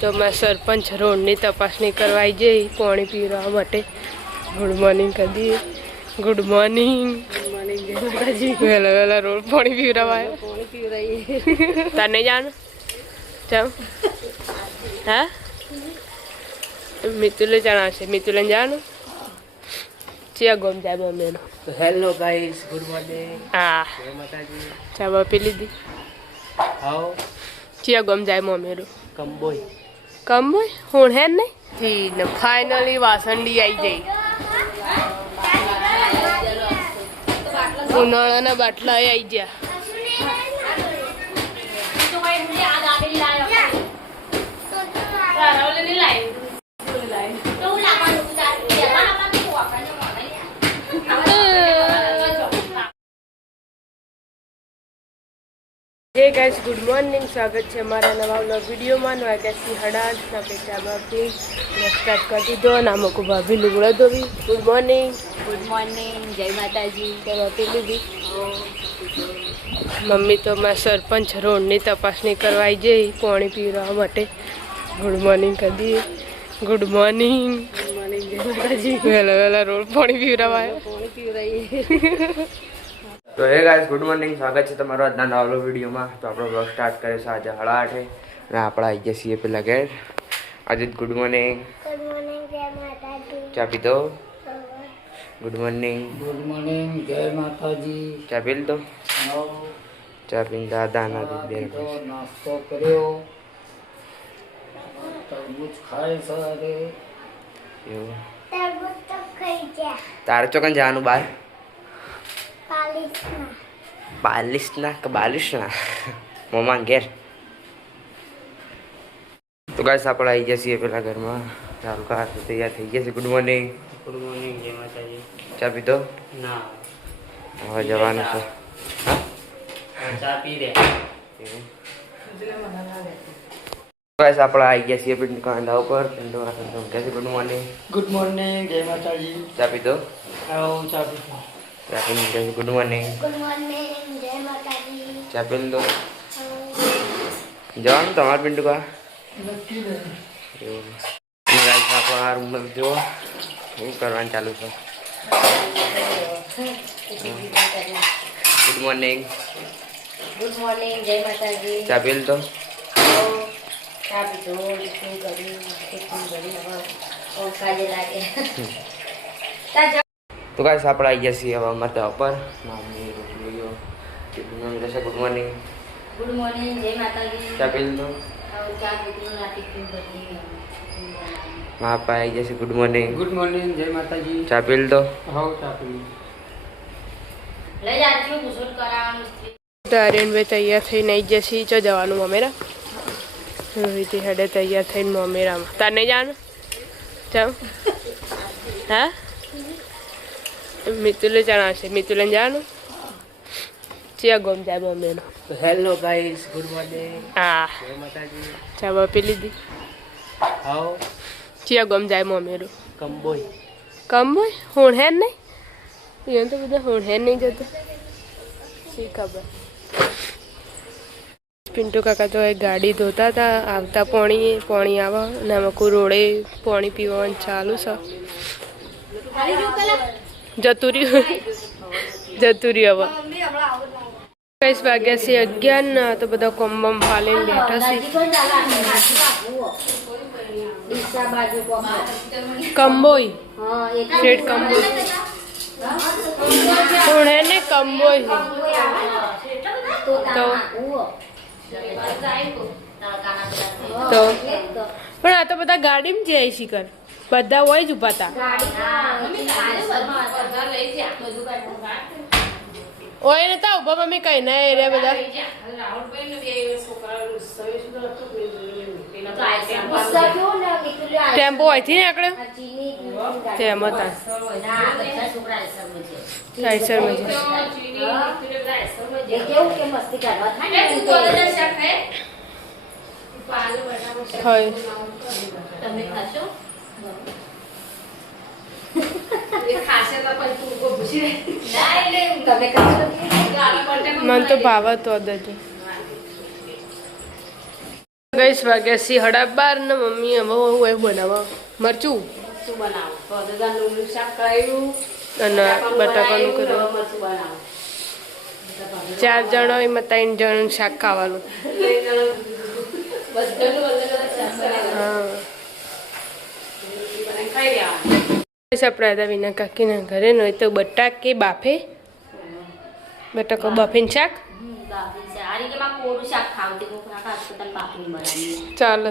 તો मैं सरपंच रोडनी तपासणी करवाई जई पानी पीवा माटे। गुड मॉर्निंग कर दिए। गुड मॉर्निंग वेला वेला रोड पानी पीवरावा तने जान चल हाँ मितुले जाना से मितुले जान चिया गोम जाए मम्मी नो। तो हेलो गाइस गुड मॉर्निंग। हाँ जय माता जी। चाबा पी लीधी। आओ चिया गोम जाए मम्मी रो। कंबोय कंबोय हुण है नहीं थी ने फाइनली वासंडी आई जाई। उनाळाना बाटला आई जा हे गाइस गुड मॉर्निंग स्वागत है हमारा नवा व्लॉग वीडियो में। वाग्यासी 8 ना पेटा बापी स्टार्ट कर दी दो नाम को भाभी लुगड़ा दो भी। गुड मॉर्निंग जय माता जी। बापी लीधी। मम्मी तो मैं सरपंच रोडनी तपासणी करवाई जई पानी पीवा माटे। गुड मॉर्निंग कर दिए। गुड मॉर्निंग जय माता जी। वेला वेला रोड पानी पीवरावा तो हे गाइस गुड मॉर्निंग स्वागत है તમારો આજના નવા વિડિયો માં। તો આપણો બ્લોગ સ્ટાર્ટ કરે છે આજે 8:30 અને આપણે આવી ગયા છીએ પેલા ઘેર। આજે ગુડ મોર્નિંગ જય માતાજી। ચા પીધો? ગુડ મોર્નિંગ જય માતાજી। ચા પી લીધો? ચા પીને દાદા ના બેન નાસ્તો કર્યો તરબૂચ ખાય સારે એવું તરબૂચ તો ખાઈ જા। તારે ચોકન જવાનું બહાર? 42 ना 42 मम्मा घेर। तो गाइस आप आई जैसी पेला घर में चालू का तैयार थी जैसे। गुड मॉर्निंग जय माता जी। चा पी दो ना और जवान से हां चा पी रे। गाइस आप आई जैसी पिंड का अंडा ऊपर पिंडो का कैसे। गुड मॉर्निंग जय माता जी। चा पी दो आओ चा पी गुड मॉर्निंग जय माता जी। चा पी दो जवान तुम्हारे पिंड का रूम में जो करवा चालू है। गुड मॉर्निंग जय माता जी। चा पी दो तो गाइस आप आई जैसी अब माता ऊपर मम्मी रोटलियो मम्मी जैसे। गुड मॉर्निंग जय माता जी। चा पी दो वहाँ पर आई जैसे। गुड मॉर्निंग जय माता जी। चा पी दो हाँ चा पी ले जाती हूँ गुस्सा करा मिस्त्री। तारेन वे तैयार थई नहीं जैसी चो जवानु ममेरा रोहित हेडे तैयार थई ममेरा तने जान चल हाँ मितुले जाना से मितुले जान चिया गोम जाए मम्मी नो। तो हेलो गाइस गुड मॉर्निंग हाँ जय माता जी। चाबा पी लीधी। आओ चिया गोम जाए मम्मी रो। कंबोय कंबोय हुण है नहीं ये तो बता हुण है नहीं जते सी खबर। पिंटू काका तो एक गाड़ी धोता था आवता पानी आवा ने हमको रोडे पानी पीवन चालू सा जतुरी हवा। इस वाग्या से 11 ना तो बदा कोम्बम फाले बैठा सी कंबोय शेड कंबोय कौन है ने कंबोय तो पण आ तो बदा गाड़ी में जाय शिकर बदा होय ज उभा था ओए नता उभा मम्मी कहीं ना एरिया बदा टेम्पो आई थी आकड़े तेम था रायसर में हाय તમે ખાશો मन तो भाव तो ગઈશ વાગ્યા સી 12:30 ને મમ્મી હવે એવું બનાવો મરચું શું બનાવો તો દાદાનું શાક કરાવ્યું અને બટાકાનું કર્યું. 4 જણો એમાં 3 જણ શાક ખાવાનું. હા આપણે હતા વિના કાકીના ઘરે ન હોય તો બટાકે બાફે બટાકો બાફીને શાક ચાલો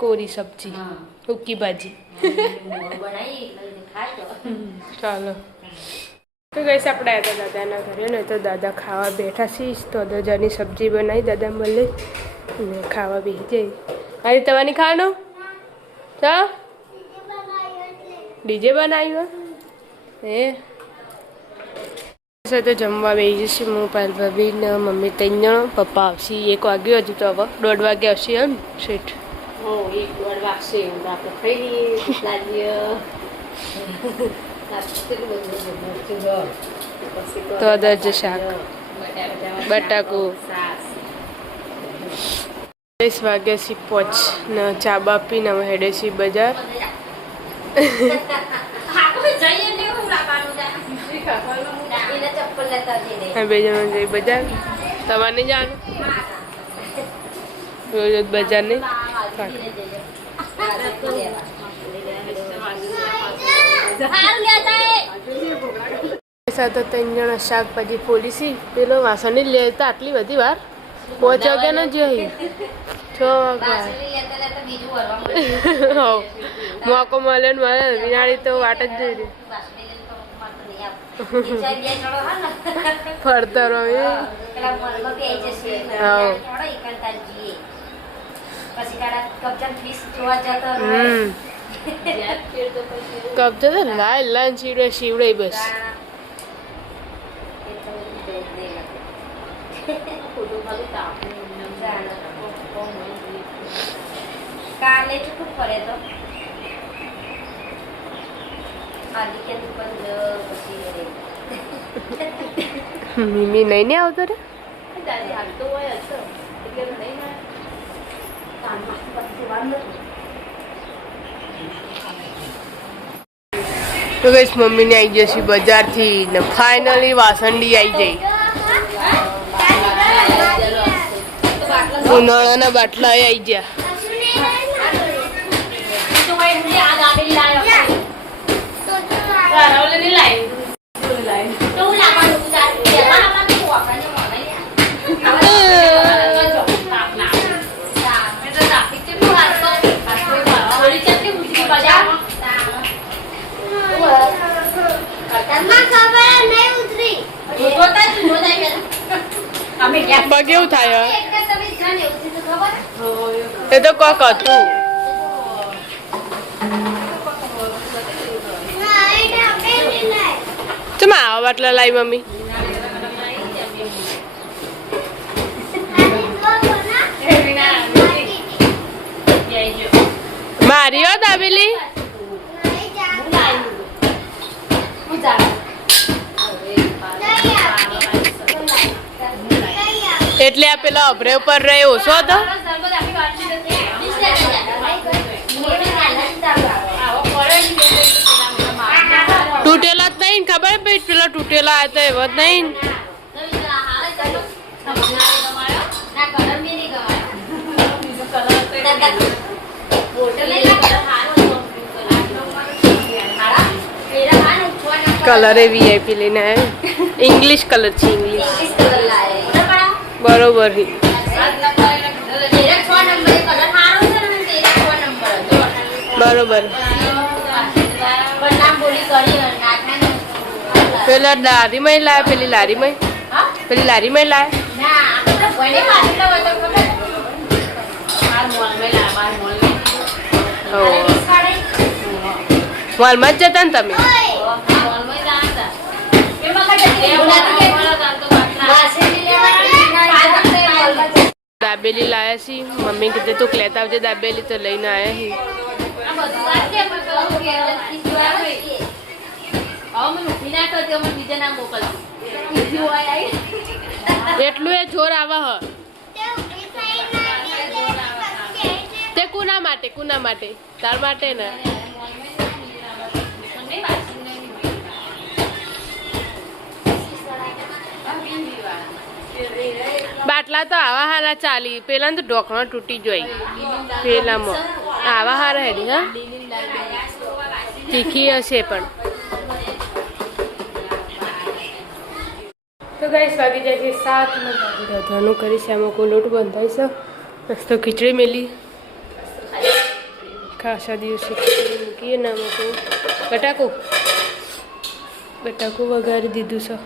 કોરી સબ્જી હુક્કી ભાજી ચાલો તો ગઈશ આપણે આવ્યા હતા દાદાના ઘરે ને તો દાદા ખાવા બેઠા છીએ તો દજાની સબ્જી બનાવી દાદા મળે ને ખાવા બેસી જાય. અરે તમારી ખાવાનું ચા ડીજે બનાવ્યું હે સાથે જમવા બેસી જશે હું પાલ ભાભી ને મમ્મી 3 જણ પપ્પા આવશે 1 વાગ્યો હજુ તો હવે 1:30 વાગે આવશે એમ શેઠ. તો દજ શાક બટાકું 10 વાગ્યા સી પહોંચ ને ચા બાપીને અમે હેડે છીએ બજાર. બે જણ જઈ બજાર તમારે નહીં જવાનું રોજ બજાર નહીં સાથે 3 જણા શાકભાજી ફોલીસી પેલો વાસણ જ લે તો આટલી બધી વાર 5 વાગ્યા ન જોઈ 6 વાગ્યા મોકો મળે ને મળે વિનાળી તો વાટ જ જોઈ રહી ફરતર કબજો તો લાય લાઈન શીવડે શીવડે બસ કાલે ચૂકું ફરે તો મીમી નહીં આવતો રે તો ગઈશ મમ્મીને આવી જશે બજારથી ને ફાઇનલી વાસંડી આવી જાય ઉનાળાના બાટલા આવી ગયા. કેવું થાય એ તો કોક હતું તમે આવા બાટલા લાવી મમ્મી મારી હો દાબેલી એટલે આ પેલા અભરે ઉપર રહે ઓછો હતો તૂટેલા જ નહીં ખબર ભાઈ પેલા તૂટેલા હતા એવો જ નહીં કલર એ વીઆઈપી લઈને આવ્યા ઇંગ્લિશ કલર છે ઇંગ્લિશ બરોબર બરોબર પેલા લારીમાં લાયા પેલી લારીમાં મોલમાં જ જતા ને તમે દાબેલી લાયા છી મમ્મી કીધું તું લેતા આવજે દાબેલી તો લઈને આવ્યા છી એટલું એ જોર આવે હ માટે કુના માટે તાર માટે ને બાટલા તો આવા હારા ચાલી પેલા તો ઢોકણો તૂટી જોઈ પેલામાં આવા હારા હેડી હા તીખી હશે પણ તો ગાઈસ વાગી જાય છે 7 રાધવાનું કરી છે આમાં કોઈ લોટ બંધાય છે મસ્ત ખીચડી મેલી ખાસા દિવસે ખીચડી મૂકીએ ને આમાં કોઈ બટાકું વઘારી દીધું છે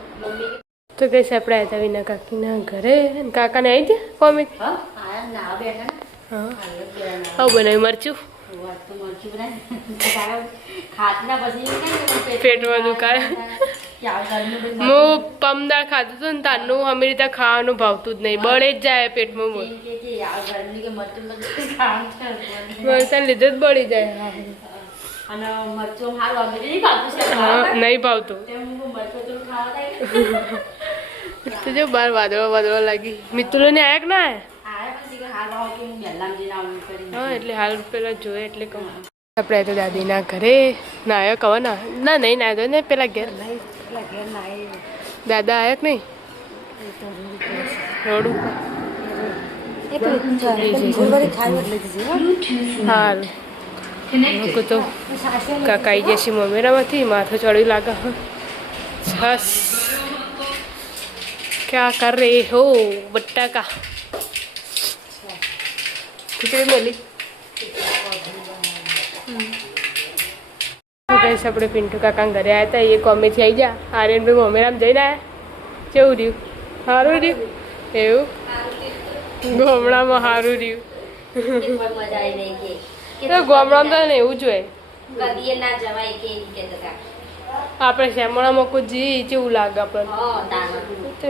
તો કઈ આપણે આવ્યા હતા વિના કાકીના ઘરે કાકાને આવી ગયા કોમિક હા બનાવ્યું મરચું પેટમાં દુખાય હું પમદાળ ખાધું હતું ને તારનું અમે રીતે ખાવાનું ભાવતું જ નહીં બળે જ જાય પેટમાં મરચાં લીધે જ બળી જાય નહીં ભાવતું તો જો બાર વાદળો લાગી મિત્રો ને આયા કે ના હા એટલે હાલ પેલા જોયે એટલે કહું આપણે તો દાદીના ઘરે નાયો કહો ના નહીં નાયો ને પેલા ઘેર દાદા આયા કે નહીં રોડું હાલ લોકો તો કાકા આવી જશે મમેરામાંથી માથું ચડ્યું લાગે છસ क्या कर रहे हो बट्टा का खिचड़ी मिली ગઈશ આપણે પિન્ટુ કાકા ઘરે આવ્યા હતા એ કોમેથી આવી જા આર્યન ભાઈ મમેરામ જઈને આવ્યા કેવું રહ્યું સારું રહ્યું એવું ગામડામાં સારું રહ્યું ગામડામાં તો ને એવું જોઈએ આપણે શેમણામાં કોઈ જી કેવું લાગે આપણને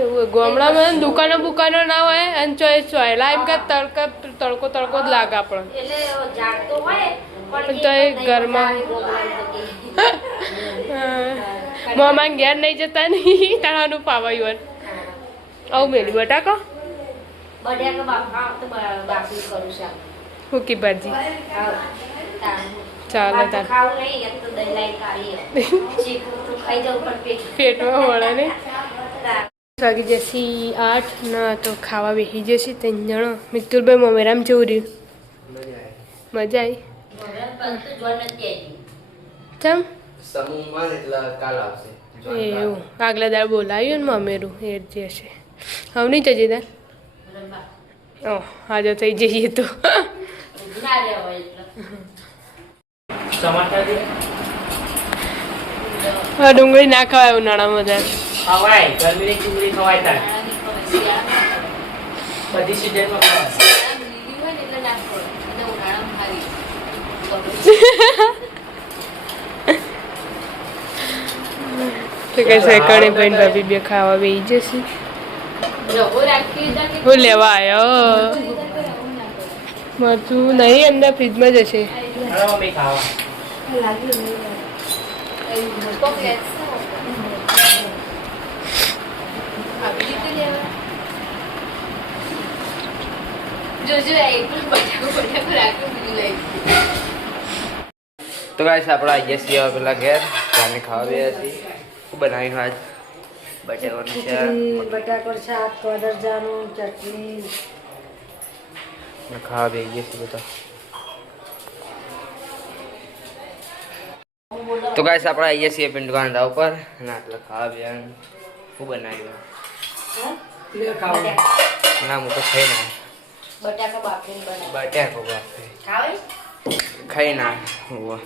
એવું ગામડામાં દુકાનો બુકાનો ના હોય અને ચોયલા એમ કે તડકો જ લાગે આપણને તો એ ઘરમાં મામા ઘેર નહીં જતા નહીં તારાનું પાવાયું આવું મેલી બટાકો હુકી ભાજી ચાલો તાર પેટમાં વળે ને વાગી જશે 8 ના તો ખાવા બેસી જશે 3 જણો મિતુલભાઈ મમેરામ જેવું રહ્યું મજા આવી ચમ એવું આગલા દાળ બોલાવ્યું ને મમેરું એ જ હશે હવે નહીં જજે તાર હાજર થઈ જઈએ તો ડુંગળી ના ખવાય ઉનાળામાં વધારે ખવાય ગરમીની ચીંગડી ખવાય તાર બધી સીઝનમાં તો કઈ સેકડે ભાઈ ભાભી બે ખાવા બેસી જશે હું લેવા આવ્યો મરચું નહીં અંદર ફ્રીજમાં જ હશે તો ગાઈસ આપણે આવીએ છીએ પેલા ઘેર ત્યાંને ખાવા બે હતી શું બનાવ્યું આજ બટાકાનું શાક બટાકા શાક કોદરજાનું ચટણી ખાવા બે છીએ બધા તો ગાઈસ આપણે આવીએ છીએ પિન્ટુ કાંડા ઉપર અને આટલા ખાવા બે શું બનાવ્યું ના હું તો ખાઈ ના બટાકા બાફીને બનાવ બટાકો બાફે ખાવે ખાઈ ના હોવા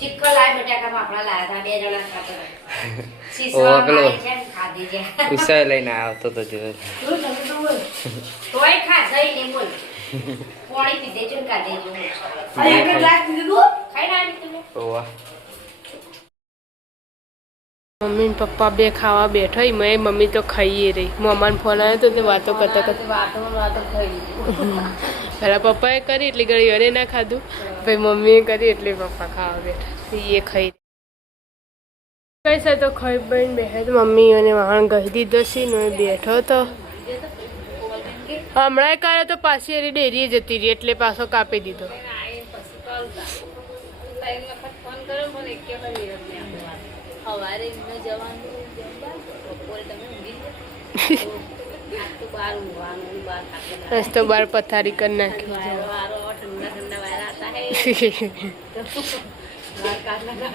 ચિક્કો લાય બટાકા બાફણા લાયા હતા 2 જણા ખાતા ઓવા પેલો ખાધી છે ઉસાય લઈને આવતો તો જો તોય ખાધા નહીં બોલ પાણી પીધે છે કાઢે છે અરે એક ગ્લાસ દીધું ખાઈ ના તમે ઓવા મમ્મી ને પપ્પા બે ખાવા બેઠા મેં મમ્મી તો ખાઈએ રહી મમ્માને ફોન આવ્યો તો તે વાતો કરતા વાતો ખાઈ પેલા પપ્પાએ કરી એટલી ઘડી એને ના ખાધું ભાઈ મમ્મીએ કરી એટલે પપ્પા ખાવા બેઠા એ ખાઈ કઈ તો ખાઈ બહીને બેઠા તો મમ્મી અને વાહણ કહી દીધો છે ને બેઠો તો હમણાં કાલે તો પાછી એની ડેરીએ જતી રહી એટલે પાછો કાપી દીધો. સવારે એમને જવાનું બપોરે તમે ઊંઘી બહાર ઊંઘવાનું બહાર આજ તો બાર પથારી કરી નાખી. ઠંડા ઠંડા વાયરા હતા હે બહાર કાઢ લગા